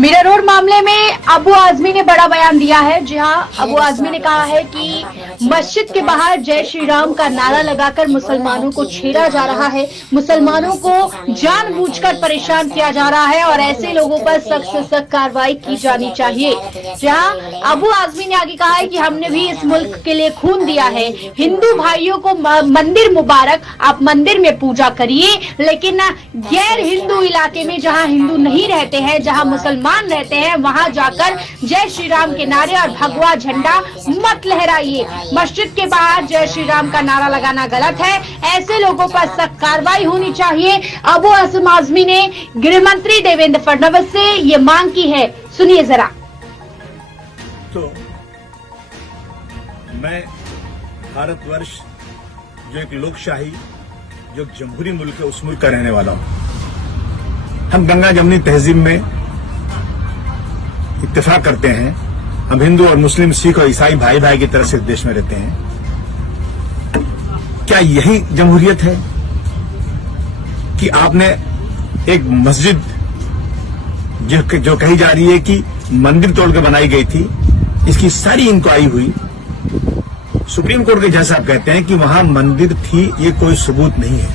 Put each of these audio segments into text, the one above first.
Meera road मामले में अबू आजमी ने बड़ा बयान दिया है। जी हाँ, अबू आजमी ने कहा है कि मस्जिद के बाहर जय श्री राम का नारा लगाकर मुसलमानों को छेड़ा जा रहा है, मुसलमानों को जानबूझकर परेशान किया जा रहा है और ऐसे लोगों पर सख्त से सख्त कार्रवाई की जानी चाहिए। जहाँ अबू आजमी ने आगे कहा है कि हमने भी इस मुल्क के लिए खून दिया है। हिंदू भाइयों को मंदिर मुबारक, आप मंदिर में पूजा करिए, लेकिन गैर हिंदू इलाके में जहाँ हिंदू नहीं रहते हैं, जहाँ मुसलमान रहते हैं, वहां जाकर जय श्री राम के नारे और भगवा झंडा मत लहराइए। मस्जिद के बाहर जय श्री राम का नारा लगाना गलत है, ऐसे लोगों पर सख्त कार्रवाई होनी चाहिए। अबू आजमी ने गृह मंत्री देवेंद्र फडणवीस से ये मांग की है, सुनिए जरा। तो मैं भारतवर्ष जो एक लोकशाही, जो एक जमहूरी मुल्क है, उस मुल्क का रहने वाला हूं। हम गंगा जमुनी तहजीब में इत्तेफाक करते हैं। हम हिंदू और मुस्लिम, सिख और ईसाई भाई भाई की तरह से देश में रहते हैं। क्या यही जमहूरियत है कि आपने एक मस्जिद जो कही जा रही है कि मंदिर तोड़ के बनाई गई थी, इसकी सारी इंक्वायरी हुई। सुप्रीम कोर्ट के जैसा आप कहते हैं कि वहां मंदिर थी, ये कोई सबूत नहीं है।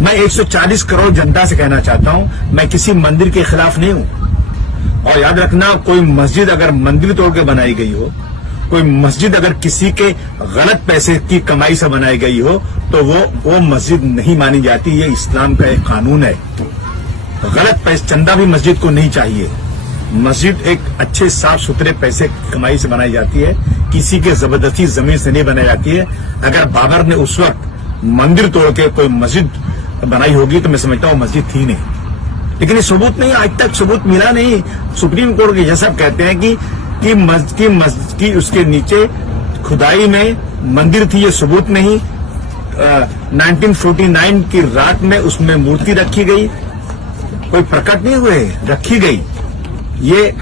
मैं 140 करोड़ जनता से कहना चाहता हूं, मैं किसी मंदिर के खिलाफ नहीं हूं। और याद रखना, कोई मस्जिद अगर मंदिर तोड़ के बनाई गई हो, कोई मस्जिद अगर किसी के गलत पैसे की कमाई से बनाई गई हो, तो वो मस्जिद नहीं मानी जाती। ये इस्लाम का एक कानून है। गलत पैसे, चंदा भी मस्जिद को नहीं चाहिए। मस्जिद एक अच्छे साफ सुथरे पैसे की कमाई से बनाई जाती है, किसी के जबरदस्ती जमीन से नहीं बनाई जाती है। अगर बाबर ने उस वक्त मंदिर तोड़ के कोई मस्जिद बनाई होगी तो मैं समझता हूं मस्जिद थी नहीं। लेकिन ये सबूत नहीं, आज तक सबूत मिला नहीं। सुप्रीम कोर्ट के जैसा कहते हैं कि उसके नीचे खुदाई में मंदिर थी, ये सबूत नहीं। 1949 की रात में उसमें मूर्ति रखी गई, कोई प्रकट नहीं हुए, रखी गई। ये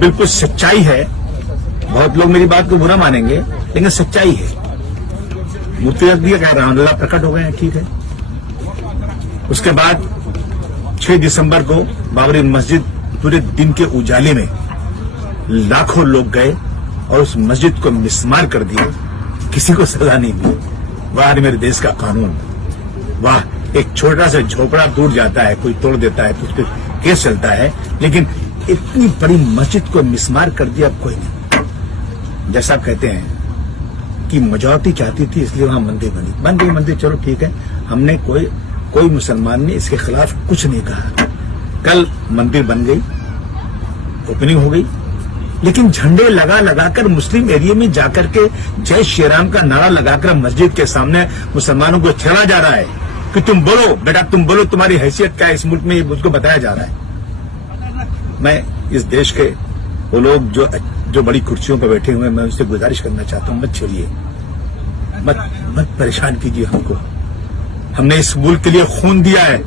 बिल्कुल सच्चाई है। बहुत लोग मेरी बात को बुरा मानेंगे, लेकिन सच्चाई है। मूर्ति रख दिया, कह रामलला प्रकट हो गए हैं, ठीक है। उसके बाद 6 दिसंबर को बाबरी मस्जिद पूरे दिन के उजाले में लाखों लोग गए और उस मस्जिद को मिसमार कर दिया, किसी को सजा नहीं दी। वाह मेरे देश का कानून, वाह। एक छोटा सा झोपड़ा टूट जाता है, कोई तोड़ देता है तो उस पर केस चलता है, लेकिन इतनी बड़ी मस्जिद को मिसमार कर दिया कोई नहीं। जैसा आप कहते हैं कि मेजॉरिटी चाहती थी इसलिए वहां मंदिर बन गई मंदिर, चलो ठीक है। हमने कोई मुसलमान ने इसके खिलाफ कुछ नहीं कहा। कल मंदिर बन गई, ओपनिंग हो गई, लेकिन झंडे लगाकर मुस्लिम एरिया में जाकर के जय श्री राम का नारा लगाकर मस्जिद के सामने मुसलमानों को छेड़ा जा रहा है कि तुम बोलो बेटा, तुम बोलो, तुम्हारी हैसियत क्या है इस मुल्क में, मुझको बताया जा रहा है। मैं इस देश के वो लोग जो बड़ी कुर्सियों पर बैठे हुए हैं, मैं उनसे गुजारिश करना चाहता हूं, मत छेड़िए, मत परेशान कीजिए हमको। हमने इस मुल्क के लिए खून दिया है,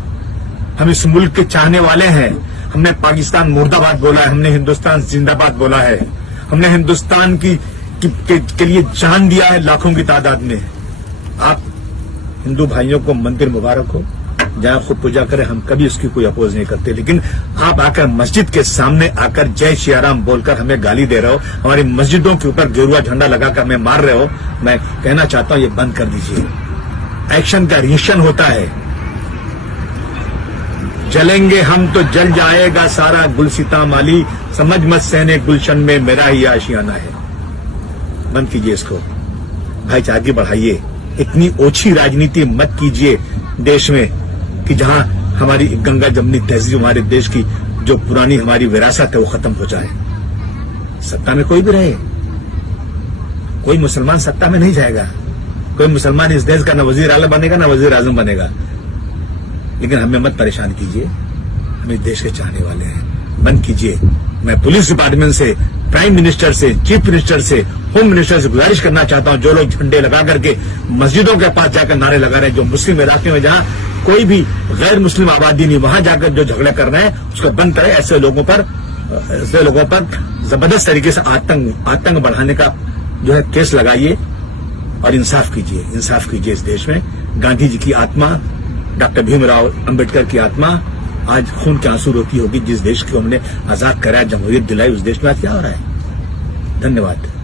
हम इस मुल्क के चाहने वाले हैं। हमने पाकिस्तान मुर्दाबाद बोला है, हमने हिंदुस्तान जिंदाबाद बोला है, हमने हिंदुस्तान के लिए जान दिया है लाखों की तादाद में। आप हिंदू भाइयों को मंदिर मुबारक हो, जहां खूब पूजा करें, हम कभी उसकी कोई अपोज नहीं करते। लेकिन आप आकर मस्जिद के सामने आकर जय श्री राम बोलकर हमें गाली दे रहे हो, हमारी मस्जिदों के ऊपर गेरुआ झंडा लगाकर हमें मार रहे हो, मैं कहना चाहता हूं ये बंद कर दीजिए। एक्शन का रिएक्शन होता है। जलेंगे हम तो जल जाएगा सारा गुलसिता माली, समझ मत सहने गुलशन में मेरा ही आशियाना है। बंद कीजिए इसको, भाईचारगी बढ़ाइए। इतनी ओछी राजनीति मत कीजिए देश में कि जहां हमारी गंगा जमुनी तहजीब, हमारे देश की जो पुरानी हमारी विरासत है, वो खत्म हो जाए। सत्ता में कोई भी रहे, कोई मुसलमान सत्ता में नहीं जाएगा। कोई मुसलमान इस देश का न वजीर आला बनेगा न वजीर आजम बनेगा। लेकिन हमें मत परेशान कीजिए, हम इस देश के चाहने वाले हैं। बंद कीजिए। मैं पुलिस डिपार्टमेंट से, प्राइम मिनिस्टर से, चीफ मिनिस्टर से, होम मिनिस्टर से गुजारिश करना चाहता हूं, जो लोग झंडे लगा करके मस्जिदों के पास जाकर नारे लगा रहे हैं, जो मुस्लिम इलाके में जहां कोई भी गैर मुस्लिम आबादी नहीं, वहां जाकर जो झगड़े कर रहे हैं, उसको बंद करें। ऐसे लोगों पर जबरदस्त तरीके से आतंक बढ़ाने का जो है केस लगाइए और इंसाफ कीजिए इस देश में। गांधी जी की आत्मा, डॉक्टर भीमराव अंबेडकर की आत्मा आज खून के आंसू रोती होगी जिस देश को हमने आजाद कराया, जमहूरियत दिलाई, उस देश में आज क्या हो रहा है। धन्यवाद।